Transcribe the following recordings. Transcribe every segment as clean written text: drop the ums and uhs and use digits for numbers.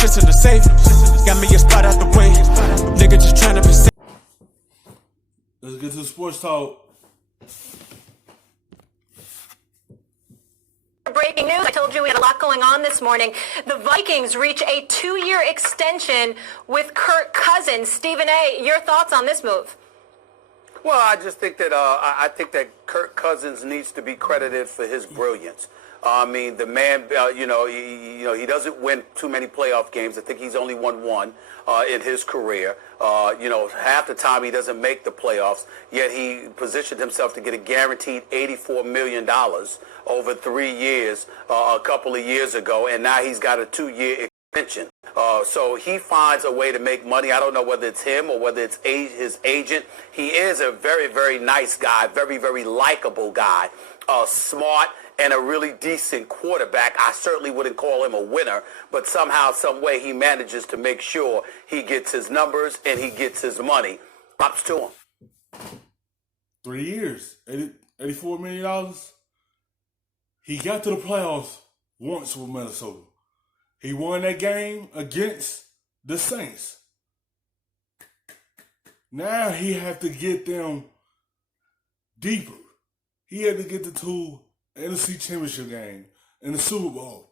shit's in the safe. Got me a spot out the way. Nigga just tryna be safe. Let's get to the sports talk. Breaking news, I told you we had a lot going on this morning. The Vikings reach a 2-year extension with Krik Cousins. Stephen A., your thoughts on this move? Well, I just think that I think that Krik Cousins needs to be credited for his brilliance. I mean, the man, he doesn't win too many playoff games. I think he's only won one in his career. Half the time he doesn't make the playoffs, yet he positioned himself to get a guaranteed $84 million over 3 years a couple of years ago, and now he's got a 2-year extension. So he finds a way to make money. I don't know whether it's him or whether it's his agent. He is a very, very nice guy, very, very likable guy, smart, and a really decent quarterback. I certainly wouldn't call him a winner, but somehow, some way, he manages to make sure he gets his numbers and he gets his money. Props to him. 3 years, $84 million. He got to the playoffs once with Minnesota. He won that game against the Saints. Now he had to get them deeper. He had to get the two NFC Championship game and the Super Bowl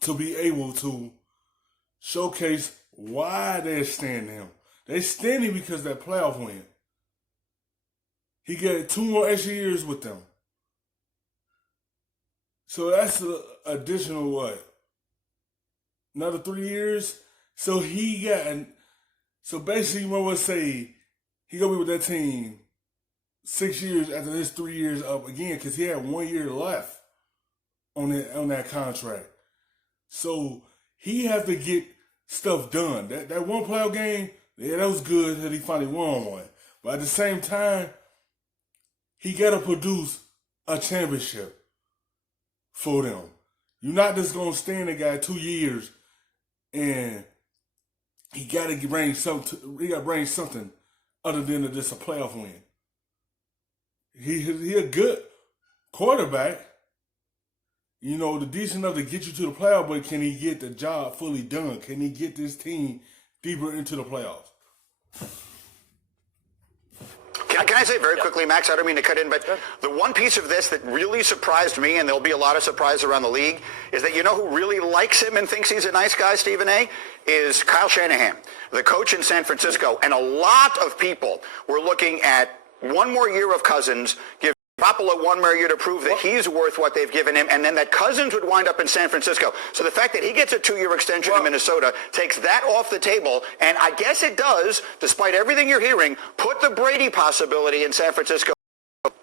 to be able to showcase why they're standing him. They're standing because of that playoff win. He got 2 more extra years with them. So that's an additional what? Another 3 years? So basically, you might want to say he going to be with that team 6 years after his 3 years up again, because he had 1 year left on that contract. So he has to get stuff done. That one playoff game, yeah, that was good that he finally won one. But at the same time, he got to produce a championship for them. You're not just going to stand the guy 2 years and he got to bring something. He got to bring something other than just a playoff win. He a good quarterback. The decent enough to get you to the playoff, but can he get the job fully done? Can he get this team deeper into the playoffs? Can I say very quickly, Max, I don't mean to cut in, but the one piece of this that really surprised me, and there'll be a lot of surprise around the league, is that you know who really likes him and thinks he's a nice guy, Stephen A., is Kyle Shanahan, the coach in San Francisco. And a lot of people were looking at 1 more year of Cousins, give Garoppolo 1 more year to prove that he's worth what they've given him, and then that Cousins would wind up in San Francisco. So the fact that he gets a 2-year extension in Minnesota takes that off the table, and I guess it does, despite everything you're hearing, put the Brady possibility in San Francisco.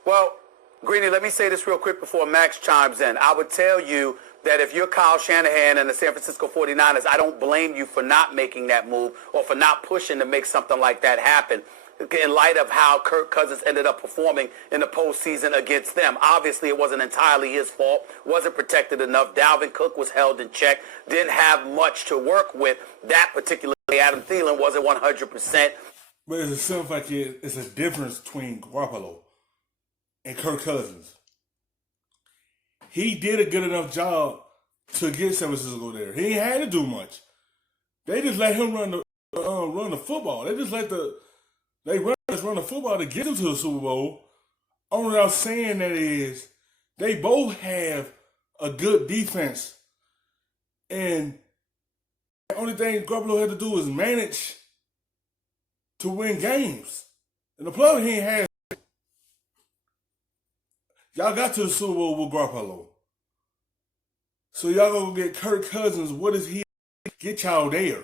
Well, Greeny, let me say this real quick before Max chimes in. I would tell you that if you're Kyle Shanahan and the San Francisco 49ers, I don't blame you for not making that move or for not pushing to make something like that happen, in light of how Krik Cousins ended up performing in the postseason against them. Obviously, it wasn't entirely his fault, wasn't protected enough. Dalvin Cook was held in check, didn't have much to work with. That particular day, Adam Thielen wasn't 100%. But it seems like it's a difference between Garoppolo and Krik Cousins. He did a good enough job to get San Francisco there. He ain't had to do much. They just let him run the football. They just let They run the football to get them to the Super Bowl. Only what I'm saying that is they both have a good defense. And the only thing Garoppolo had to do is manage to win games. And the playoff he ain't had. Y'all got to the Super Bowl with Garoppolo. So y'all gonna get Krik Cousins. What does he get y'all there?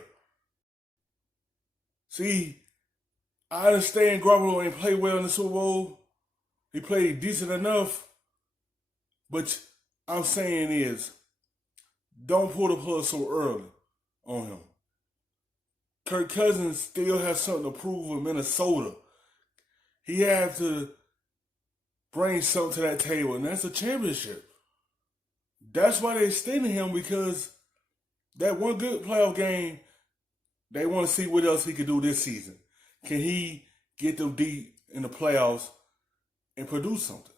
See, I understand Garoppolo ain't played well in the Super Bowl. He played decent enough. But I'm saying is, don't pull the plug so early on him. Krik Cousins still has something to prove in Minnesota. He has to bring something to that table, and that's a championship. That's why they're extending him, because that one good playoff game, they want to see what else he can do this season. Can he get them deep in the playoffs and produce something?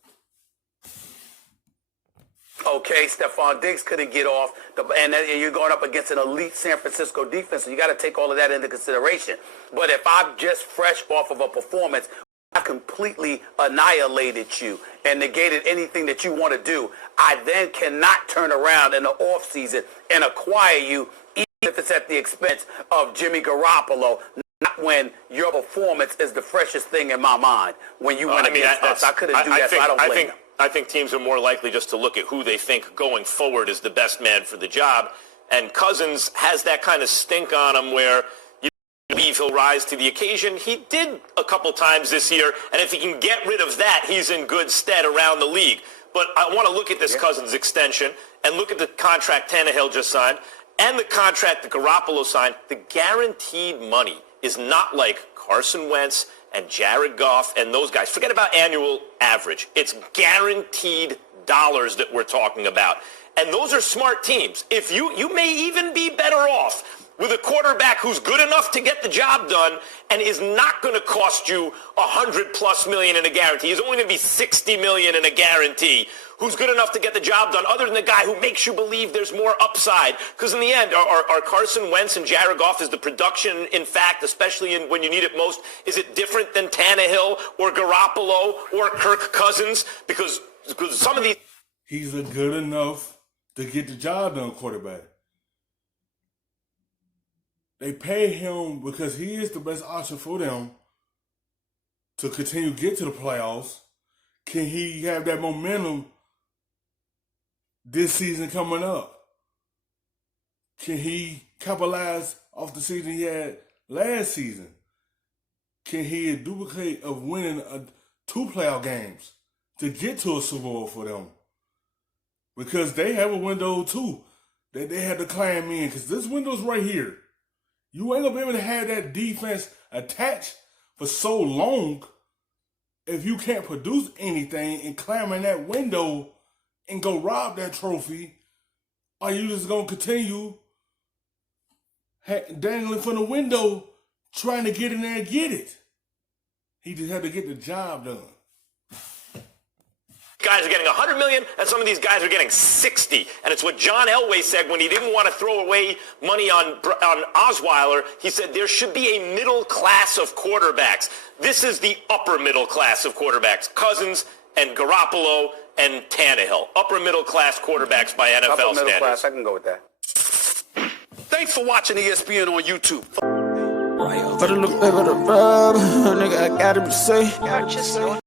Okay, Stephon Diggs couldn't get off, and then you're going up against an elite San Francisco defense, so you got to take all of that into consideration. But if I'm just fresh off of a performance, I completely annihilated you and negated anything that you want to do, I then cannot turn around in the offseason and acquire you, even if it's at the expense of Jimmy Garoppolo, not when your performance is the freshest thing in my mind. When you went against us, I couldn't do that, so I don't blame you. I think teams are more likely just to look at who they think going forward is the best man for the job. And Cousins has that kind of stink on him where you believe he'll rise to the occasion. He did a couple times this year, and if he can get rid of that, he's in good stead around the league. But I want to look at this Cousins extension and look at the contract Tannehill just signed and the contract that Garoppolo signed. The guaranteed money is not like Carson Wentz and Jared Goff and those guys. Forget about annual average. It's guaranteed dollars that we're talking about. And those are smart teams. If you may even be better off with a quarterback who's good enough to get the job done and is not going to cost you $100+ million in a guarantee. He's only going to be $60 million in a guarantee. Who's good enough to get the job done other than the guy who makes you believe there's more upside? Because in the end, are Carson Wentz and Jared Goff, is the production, in fact, especially when you need it most, is it different than Tannehill or Garoppolo or Krik Cousins? Because some of these... He's a good enough to get the job done quarterback. They pay him because he is the best option for them to continue to get to the playoffs. Can he have that momentum this season coming up? Can he capitalize off the season he had last season? Can he duplicate of winning 2 playoff games to get to a Super Bowl for them? Because they have a window too that they had to climb in. Because this window's right here. You ain't gonna be able to have that defense attached for so long if you can't produce anything and climb in that window and go rob that trophy. Are you just gonna continue dangling from the window trying to get in there and get it? He just had to get the job done. Guys are getting $100 million, and some of these guys are getting 60. And it's what John Elway said when he didn't want to throw away money on Osweiler. He said there should be a middle class of quarterbacks. This is the upper middle class of quarterbacks. Cousins and Garoppolo and Tannehill. Upper middle class quarterbacks by NFL upper middle standards. class, I can go with that. Thanks for watching ESPN on YouTube. Better look back at the rub, nigga, I gotta be safe.